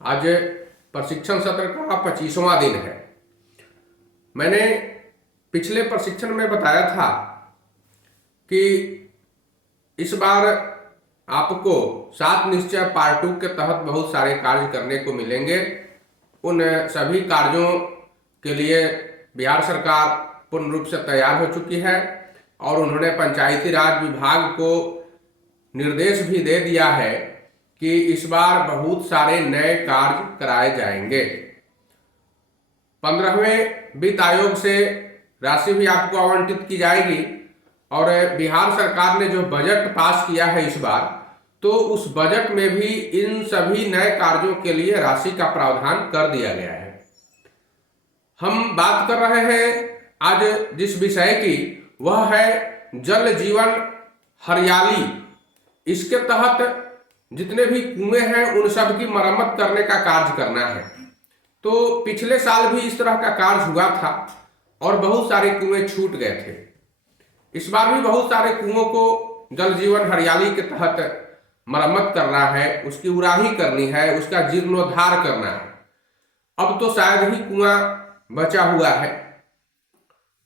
आज प्रशिक्षण सत्र का 25वां दिन है। मैंने पिछले प्रशिक्षण में बताया था कि इस बार आपको 7 निश्चय पार्ट 2 के तहत बहुत सारे कार्य करने को मिलेंगे। उन सभी कार्यों के लिए बिहार सरकार पूर्ण रूप से तैयार हो चुकी है और उन्होंने पंचायती राज विभाग को निर्देश भी दे दिया है कि इस बार बहुत सारे नए कार्य कराए जाएंगे। 15वें वित्त आयोग से राशि भी आपको आवंटित की जाएगी और बिहार सरकार ने जो बजट पास किया है इस बार, तो उस बजट में भी इन सभी नए कार्यों के लिए राशि का प्रावधान कर दिया गया है। हम बात कर रहे हैं आज जिस विषय की, वह है जल जीवन हरियाली। इसके तहत जितने भी कुएं हैं उन सब की मरम्मत करने का कार्य करना है। तो पिछले साल भी इस तरह का कार्य हुआ था और बहुत सारे कुएं छूट गए थे। इस बार भी बहुत सारे कुओं को जल जीवन हरियाली के तहत मरम्मत करना है, उसकी उड़ाही करनी है, उसका जीर्णोद्धार करना है। अब तो शायद ही कुआं बचा हुआ है,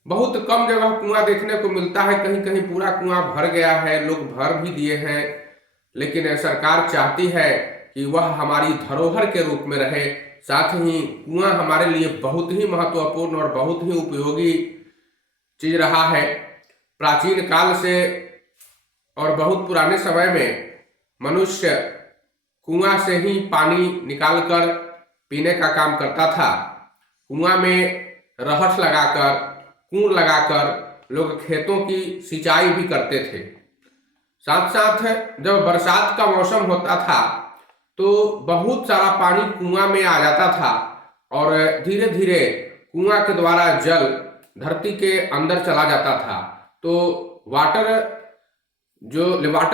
बहुत कम जगह कुआं देखने को मिलता है। कहीं कहीं पूरा कुआं भर गया है, लोग भर भी दिए हैं, लेकिन सरकार चाहती है कि वह हमारी धरोहर के रूप में रहे। साथ ही कुआं हमारे लिए बहुत ही महत्वपूर्ण और बहुत ही उपयोगी चीज रहा है। प्राचीन काल से और बहुत पुराने समय में मनुष्य कुआं से ही पानी निकालकर पीने का काम करता था। कुआं में रहस लगाकर, कूर लगाकर लोग खेतों की सिंचाई भी करते थे। साथ साथ जब बरसात का मौसम होता था तो बहुत सारा पानी कुआं में आ जाता था और धीरे धीरे कुआं के द्वारा जल धरती के अंदर चला जाता था। तो वाटर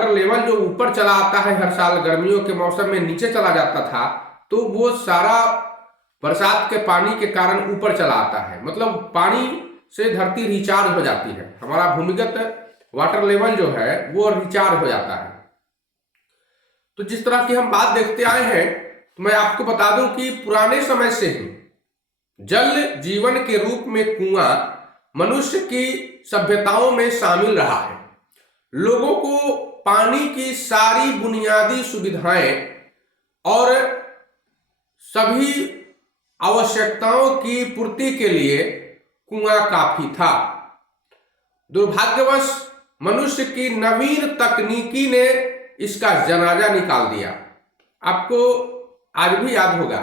लेवल जो ऊपर चला आता है हर साल गर्मियों के मौसम में नीचे चला जाता था, तो वो सारा बरसात के पानी के कारण ऊपर चला आता है। मतलब पानी से धरती रिचार्ज हो जाती है, हमारा भूमिगत वाटर लेवल जो है वो रिचार्ज हो जाता है। तो जिस तरह की हम बात देखते आए हैं, तो मैं आपको बता दूं कि पुराने समय से ही जल जीवन के रूप में कुआं मनुष्य की सभ्यताओं में शामिल रहा है। लोगों को पानी की सारी बुनियादी सुविधाएं और सभी आवश्यकताओं की पूर्ति के लिए कुआं काफी था। दुर्भाग्यवश मनुष्य की नवीन तकनीकी ने इसका जनाजा निकाल दिया। आपको आज भी याद होगा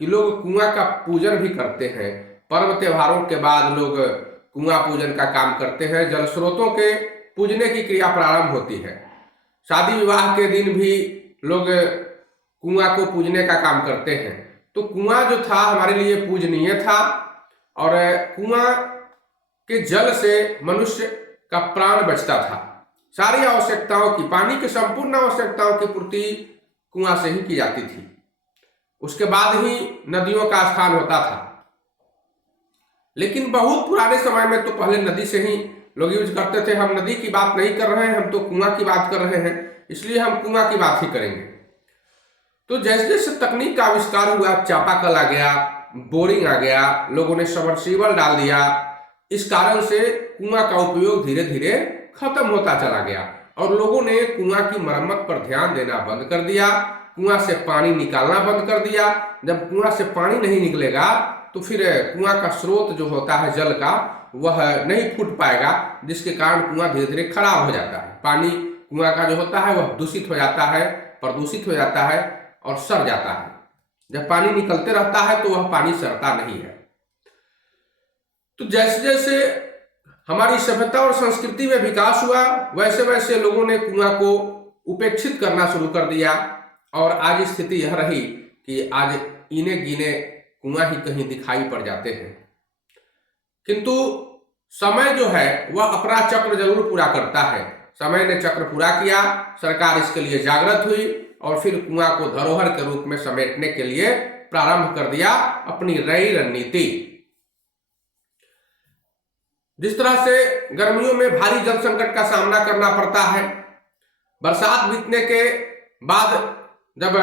कि लोग कुआं का पूजन भी करते हैं। पर्व त्योहारों के बाद लोग कुआं पूजन का काम करते हैं। जल स्रोतों के पूजने की क्रिया प्रारंभ होती है। शादी विवाह के दिन भी लोग कुआं को पूजने का काम करते हैं। तो कुआं जो था हमारे लिए पूजनीय था और कुआं के जल से मनुष्य का प्राण बचता था। सारी आवश्यकताओं की, पानी की संपूर्ण आवश्यकताओं की पूर्ति कुआं से ही की जाती थी। उसके बाद ही नदियों का स्थान होता था। लेकिन बहुत पुराने समय में तो पहले नदी से ही लोग यूज करते थे। हम नदी की बात नहीं कर रहे हैं, हम तो कुआं की बात कर रहे हैं, इसलिए हम कुआं की बात ही करेंगे। तो जैसे जैसे तकनीक का आविष्कार हुआ, चापाकल आ गया, बोरिंग आ गया, लोगों ने सबमर्सिबल डाल दिया। इस कारण से कुआं का उपयोग धीरे धीरे खत्म होता चला गया और लोगों ने कुआं की मरम्मत पर ध्यान देना बंद कर दिया। कुआं से पानी निकालना बंद कर दिया। जब कुआं से पानी नहीं निकलेगा तो फिर कुआं का स्रोत जो होता है जल का, वह नहीं फूट पाएगा, जिसके कारण कुआं धीरे धीरे खराब हो जाता है। पानी कुआं का जो होता है वह दूषित हो जाता है, प्रदूषित हो जाता है और सड़ जाता है। जब पानी निकलते रहता है तो वह पानी सड़ता नहीं है। तो जैसे जैसे हमारी सभ्यता और संस्कृति में विकास हुआ, वैसे वैसे लोगों ने कुआं को उपेक्षित करना शुरू कर दिया और आज स्थिति यह रही कि आज इने गिने कुआं ही कहीं दिखाई पड़ जाते हैं। किंतु समय जो है वह अपना चक्र जरूर पूरा करता है। समय ने चक्र पूरा किया, सरकार इसके लिए जागृत हुई और फिर कुआं को धरोहर के रूप में समेटने के लिए प्रारंभ कर दिया अपनी नई रणनीति। जिस तरह से गर्मियों में भारी जल संकट का सामना करना पड़ता है, बरसात बीतने के बाद जब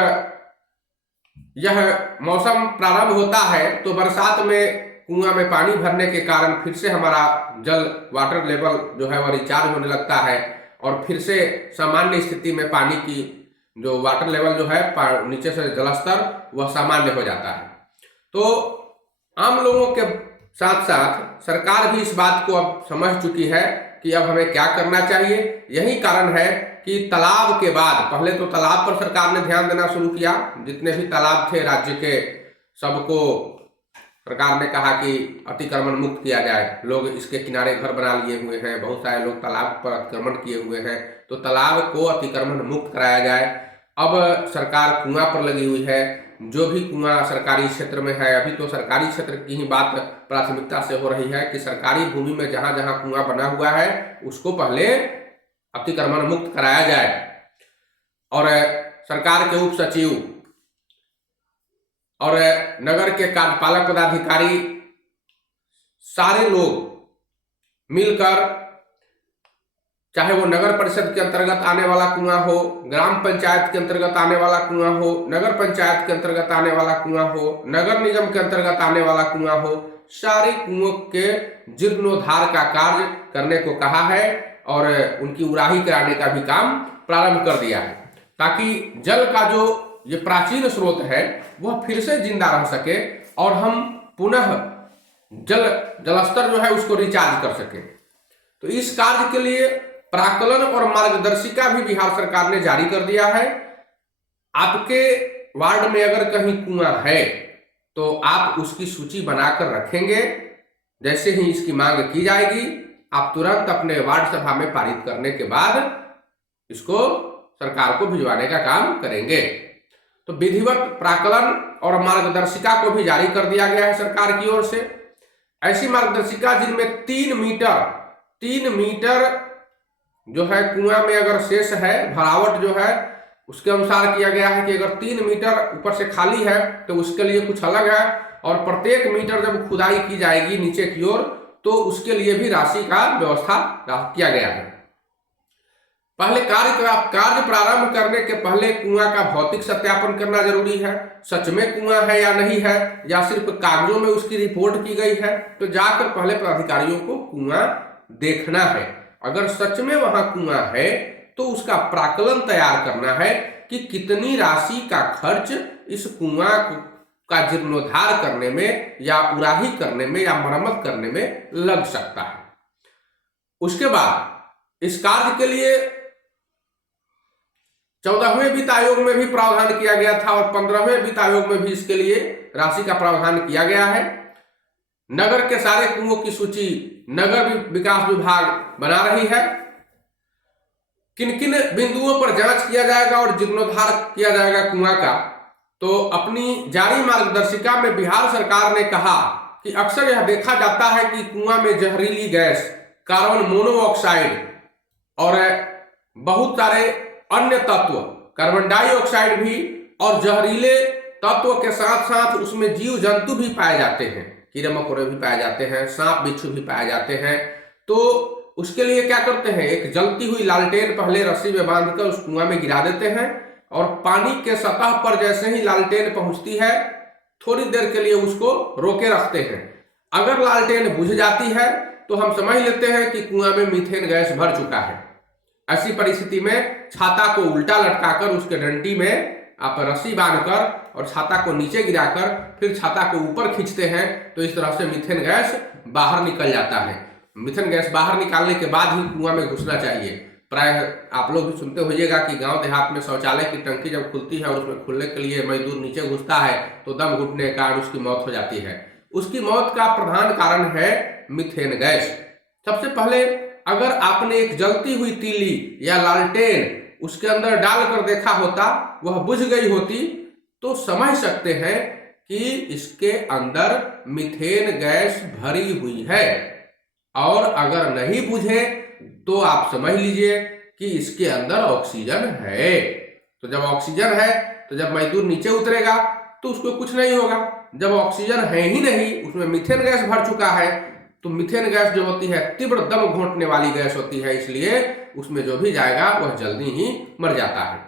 यह मौसम प्रारंभ होता है तो बरसात में कुआं में पानी भरने के कारण फिर से हमारा जल वाटर लेवल जो है वह रिचार्ज होने लगता है और फिर से सामान्य स्थिति में पानी की जो वाटर लेवल जो है नीचे से जलस्तर वह सामान्य हो जाता है। तो आम लोगों के साथ साथ सरकार भी इस बात को अब समझ चुकी है कि अब हमें क्या करना चाहिए। यही कारण है कि तालाब के बाद, पहले तो तालाब पर सरकार ने ध्यान देना शुरू किया, जितने भी तालाब थे राज्य के सबको सरकार ने कहा कि अतिक्रमण मुक्त किया जाए। लोग इसके किनारे घर बना लिए हुए हैं, बहुत सारे लोग तालाब पर अतिक्रमण किए हुए हैं, तो तालाब को अतिक्रमण मुक्त कराया जाए। अब सरकार कुआं पर लगी हुई है। जो भी कुआं सरकारी क्षेत्र में है, अभी तो सरकारी क्षेत्र की ही बात प्राथमिकता से हो रही है कि सरकारी भूमि में जहां जहां कुआं बना हुआ है उसको पहले अतिक्रमण मुक्त कराया जाए। और सरकार के उप सचिव और नगर के कार्यपालक पदाधिकारी सारे लोग मिलकर, चाहे वो नगर परिषद के अंतर्गत आने वाला कुआं हो, ग्राम पंचायत के अंतर्गत आने वाला कुआं हो, नगर पंचायत के अंतर्गत आने वाला कुआं हो, नगर निगम के अंतर्गत आने वाला कुआं हो, सारे कुओं के जीर्णोद्धार का कार्य करने को कहा है और उनकी उड़ाही कराने का भी काम प्रारंभ कर दिया है, ताकि जल का जो ये प्राचीन स्रोत है वह फिर से जिंदा रह सके और हम पुनः जलस्तर जो है उसको रिचार्ज कर सके। तो इस कार्य के लिए प्राक्कलन और मार्गदर्शिका भी बिहार सरकार ने जारी कर दिया है। आपके वार्ड में अगर कहीं कुआं है तो आप उसकी सूची बनाकर रखेंगे। जैसे ही इसकी मांग की जाएगी आप तुरंत अपने वार्ड सभा में पारित करने के बाद इसको सरकार को भिजवाने का काम करेंगे। तो विधिवत प्राक्कलन और मार्गदर्शिका को भी जारी कर दिया गया है सरकार की ओर से। ऐसी मार्गदर्शिका जिनमें 3 मीटर जो है कुआं में अगर शेष है, भरावट जो है उसके अनुसार किया गया है कि अगर 3 मीटर ऊपर से खाली है तो उसके लिए कुछ अलग है, और प्रत्येक मीटर जब खुदाई की जाएगी नीचे की ओर तो उसके लिए भी राशि का व्यवस्था किया गया है। पहले कार्य प्रारंभ करने के पहले कुआं का भौतिक सत्यापन करना जरूरी है। सच में कुआं है या नहीं है, या सिर्फ कागजों में उसकी रिपोर्ट की गई है, तो जाकर पहले पदाधिकारियों को कुआं देखना है। अगर सच में वहां कुआं है तो उसका प्राक्कलन तैयार करना है कि कितनी राशि का खर्च इस कुआं का जीर्णोद्धार करने में या उड़ाही करने में या मरम्मत करने में लग सकता है। उसके बाद इस कार्य के लिए 14वें वित्त आयोग में भी प्रावधान किया गया था और 15वें वित्त आयोग में भी इसके लिए राशि का प्रावधान किया गया है। नगर के सारे कुओं की सूची नगर विकास विभाग बना रही है। किन किन बिंदुओं पर जांच किया जाएगा और जीर्णोद्धार किया जाएगा कुआं का, तो अपनी जारी मार्गदर्शिका में बिहार सरकार ने कहा कि अक्सर यह देखा जाता है कि कुआं में जहरीली गैस, कार्बन मोनोऑक्साइड और बहुत सारे अन्य तत्व, कार्बन डाइऑक्साइड भी, और जहरीले तत्व के साथ साथ उसमें जीव जंतु भी पाए जाते हैं, कीड़े मकोड़े भी पाए जाते हैं, सांप बिच्छू भी पाए जाते हैं। तो उसके लिए क्या करते हैं, एक जलती हुई लालटेन पहले रस्सी में बांधकर उस कुआं में गिरा देते हैं और पानी के सतह पर जैसे ही लालटेन पहुंचती है थोड़ी देर के लिए उसको रोके रखते हैं। अगर लालटेन बुझ जाती है तो हम समझ लेते हैं कि कुआं में मीथेन गैस भर चुका है। ऐसी परिस्थिति में छाता को उल्टा लटकाकर उसके डंटी में आप रस्सी बांधकर और छाता को नीचे गिराकर फिर छाता को ऊपर खींचते हैं, तो इस तरह से मीथेन गैस बाहर निकल जाता है। मीथेन गैस बाहर निकालने के बाद ही कुआं में घुसना चाहिए। प्राय आप लोग भी सुनते होइएगा कि गांव देहात में शौचालय की टंकी जब खुलती है और उसमें खुलने के लिए मजदूर नीचे घुसता है तो दम घुटने के कारण उसकी मौत हो जाती है। उसकी मौत का प्रधान कारण है मीथेन गैस। सबसे पहले अगर आपने एक जलती हुई तीली या लालटेन उसके अंदर डालकर देखा होता, वह बुझ गई होती, तो समझ सकते हैं कि इसके अंदर मीथेन गैस भरी हुई है। और अगर नहीं बुझे तो आप समझ लीजिए कि इसके अंदर ऑक्सीजन है। तो जब ऑक्सीजन है तो जब मजदूर नीचे उतरेगा तो उसको कुछ नहीं होगा। जब ऑक्सीजन है ही नहीं, उसमें मीथेन गैस भर चुका है, तो मीथेन गैस जो होती है तीव्र दम घोंटने वाली गैस होती है, इसलिए उसमें जो भी जाएगा वह जल्दी ही मर जाता है।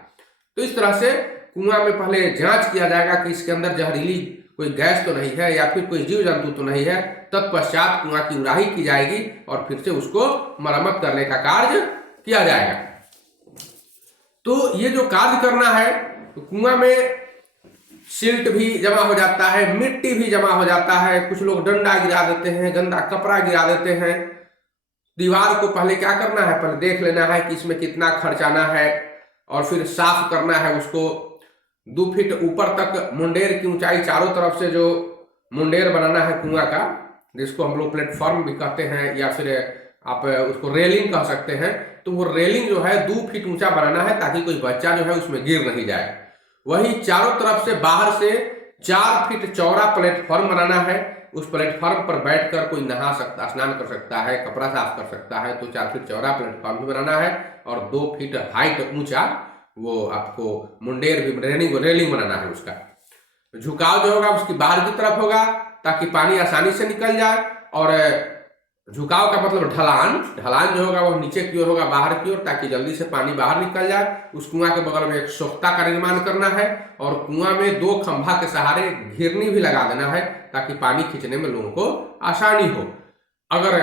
तो इस तरह से कुआं में पहले जांच किया जाएगा कि इसके अंदर जहरीली कोई गैस तो नहीं है या फिर कोई जीव जंतु तो नहीं है। तत्पश्चात कुआं की उड़ाही की जाएगी और फिर से उसको मरम्मत करने का कार्य किया जाएगा। तो ये जो कार्य करना है, तो कुआं में सिल्ट भी जमा हो जाता है, मिट्टी भी जमा हो जाता है, कुछ लोग डंडा गिरा देते हैं, गंदा कपड़ा गिरा देते हैं। दीवार को पहले क्या करना है, पहले देख लेना है कि इसमें कितना खर्चाना है और फिर साफ करना है उसको। 2 फीट ऊपर तक मुंडेर की ऊंचाई, चारों तरफ से जो मुंडेर बनाना है कुआं का, जिसको हम लोग प्लेटफॉर्म भी कहते हैं या फिर आप उसको रेलिंग कह सकते हैं। तो वो रेलिंग जो है 2 फीट ऊंचा बनाना है ताकि कोई बच्चा जो है उसमें गिर नहीं जाए। वही चारों तरफ से बाहर से 4 फीट चौड़ा प्लेटफॉर्म बनाना है। उस प्लेटफॉर्म पर बैठकर कोई नहा सकता, स्नान कर सकता है, कपड़ा साफ कर सकता है। तो 4 फीट चौड़ा प्लेटफॉर्म भी बनाना है और 2 फीट हाइट ऊंचा वो आपको मुंडेर भी रेलिंग बनाना है। उसका झुकाव जो होगा उसकी बाहर की तरफ होगा ताकि पानी आसानी से निकल जाए। और झुकाव का मतलब ढलान जो होगा वो नीचे की ओर होगा, बाहर की ओर, ताकि जल्दी से पानी बाहर निकल जाए। उस कुआं के बगल में एक सोख्ता का निर्माण करना है और कुआं में 2 खंभा के सहारे घिरनी भी लगा देना है ताकि पानी खींचने में लोगों को आसानी हो। अगर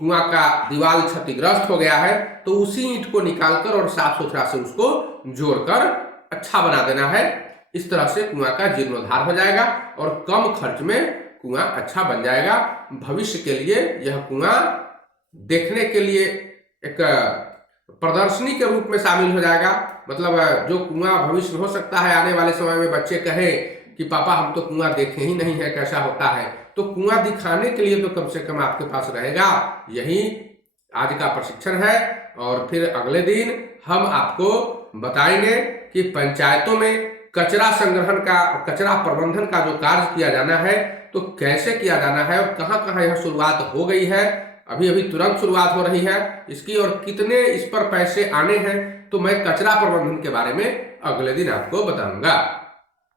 कुआं का दीवार क्षतिग्रस्त हो गया है तो उसी ईंट को निकालकर और साफ सुथरा से उसको जोड़कर अच्छा बना देना है। इस तरह से कुआं का जीर्णोद्धार हो जाएगा और कम खर्च में कुआं अच्छा बन जाएगा। भविष्य के लिए यह कुआं देखने के लिए एक प्रदर्शनी के रूप में शामिल हो जाएगा। मतलब जो कुआं भविष्य में हो सकता है आने वाले समय में बच्चे कहे कि पापा हम तो कुआं देखे ही नहीं है, कैसा होता है। तो कुआं दिखाने के लिए तो कम से कम आपके पास रहेगा। यही आज का प्रशिक्षण है और फिर अगले दिन हम आपको बताएंगे कि पंचायतों में कचरा संग्रहण का, कचरा प्रबंधन का जो कार्य किया जाना है तो कैसे किया जाना है और कहां कहां यह शुरुआत हो गई है, अभी अभी तुरंत शुरुआत हो रही है इसकी, और कितने इस पर पैसे आने हैं। तो मैं कचरा प्रबंधन के बारे में अगले दिन आपको बताऊंगा।